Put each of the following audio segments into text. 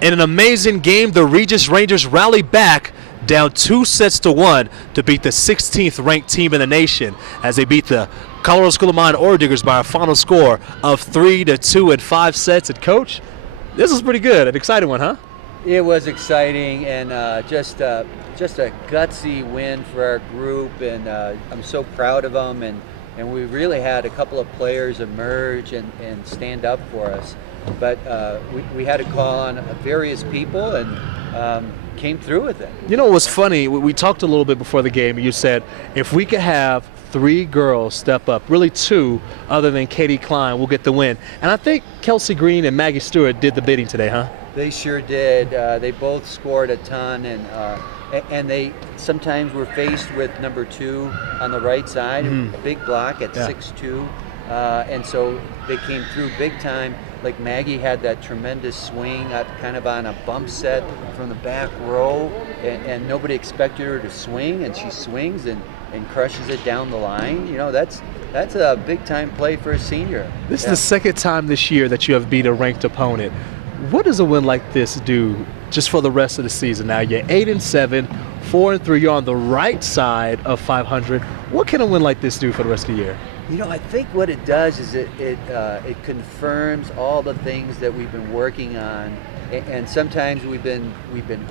In an amazing game, the Regis Rangers rally back down 2-1 to beat the 16th ranked team in the nation as they beat the Colorado School of Mines Ore Diggers by a final score of 3-2 in 5 sets. And Coach, this was pretty good, an exciting one, huh? It was exciting and just a gutsy win for our group, and I'm so proud of them. And we really had a couple of players emerge and stand up for us. But we had to call on various people and came through with it. You know what was funny? We talked a little bit before the game, and you said if we could have 3 girls step up, really 2 other than Katie Klein, we'll get the win. And I think Kelsey Green and Maggie Stewart did the bidding today, huh? They sure did. They both scored a ton, and they sometimes were faced with number 2 on the right side, a big block at 6'2", and so they came through big time. Like Maggie had that tremendous swing, kind of on a bump set from the back row, and nobody expected her to swing, and she swings and crushes it down the line. You know, that's a big time play for a senior. This is the second time this year that you have beat a ranked opponent. What does a win like this do just for the rest of the season? Now you're 8-7, 4-3. You're on the right side of 500. What can a win like this do for the rest of the year? You know, I think what it does is it confirms all the things that we've been working on, and sometimes we've been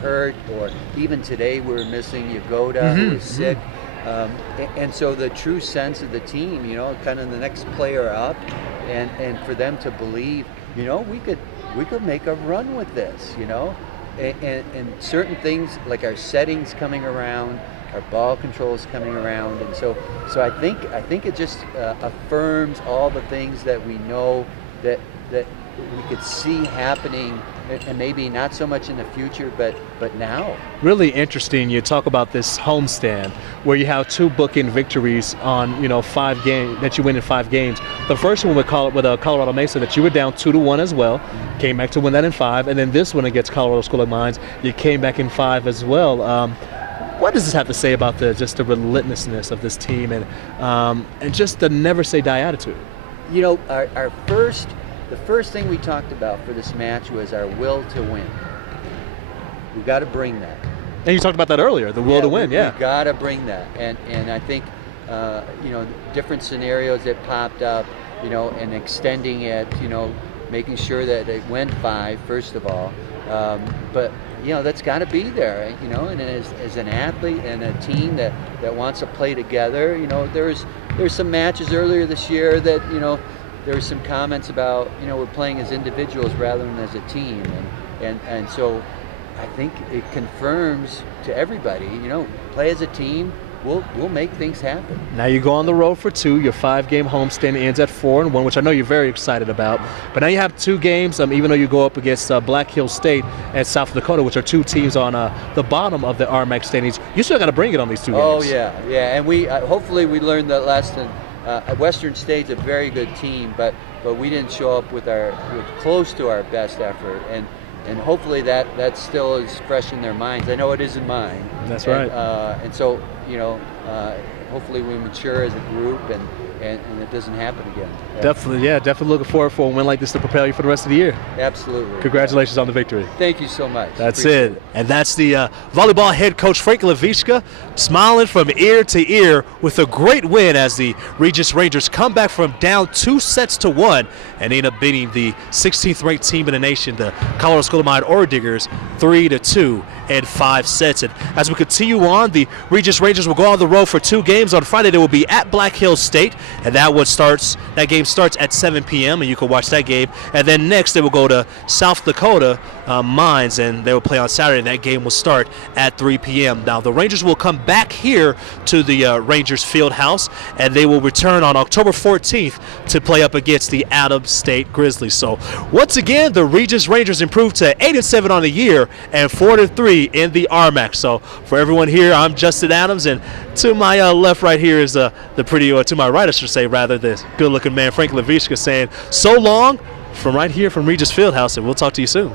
hurt, or even today we were missing Yagoda, who was sick, and so the true sense of the team, you know, kind of the next player up, and for them to believe, you know, we could make a run with this, you know, and certain things like our settings coming around. Our ball control is coming around, and so I think it just affirms all the things that we know that we could see happening, and maybe not so much in the future, but now. Really interesting. You talk about this homestand where you have 2 bookend victories on 5 games that you win in 5 games. The first one with Colorado Mesa that you were down 2-1 as well, came back to win that in 5, and then this one against Colorado School of Mines, you came back in 5 as well. What does this have to say about just the relentlessness of this team and just the never say die attitude? You know, the first thing we talked about for this match was our will to win. We've got to bring that. And you talked about that earlier, the will to win, yeah. We've got to bring that. And I think, different scenarios that popped up, and extending it, making sure that it went 5, first of all. But that's got to be there, and as an athlete and a team that wants to play together, there's some matches earlier this year that, there were some comments about, we're playing as individuals rather than as a team. And so I think it confirms to everybody, play as a team. We'll make things happen. Now you go on the road for 2. Your 5-game homestand ends at 4-1, which I know you're very excited about. But now you have 2 games, even though you go up against Black Hills State and South Dakota, which are 2 teams on the bottom of the RMAC standings. You still got to bring it on these 2 games. Oh yeah, and we hopefully we learned that lesson. Western State's a very good team, but we didn't show up with close to our best effort, and hopefully that still is fresh in their minds. I know it is in mine. That's right. And so, hopefully we mature as a group and it doesn't happen again. Definitely looking forward for a win like this to propel you for the rest of the year. Absolutely. Congratulations on the victory. Thank you so much. That's it. And that's the volleyball head coach, Frank Levichka, smiling from ear to ear with a great win as the Regis Rangers come back from down 2-1 and end up beating the 16th ranked team in the nation, the Colorado School of Mines Ore Diggers, 3-2 in 5 sets. And as we continue on, the Regis Rangers will go on the road for 2 games. On Friday, they will be at Black Hills State, and that game starts at 7 p.m., and you can watch that game. And then next, they will go to South Dakota Mines, and they will play on Saturday, and that game will start at 3 p.m. Now, the Rangers will come back here to the Rangers Field House, and they will return on October 14th to play up against the Adams State Grizzlies. So, once again, the Regis Rangers improved to 8-7 on the year and 4-3 in the RMAC. So, for everyone here, I'm Justin Adams, and to my left right here is to my right, I should say, rather, the good-looking man, Frank Levichka, saying so long from right here from Regis Fieldhouse, and we'll talk to you soon.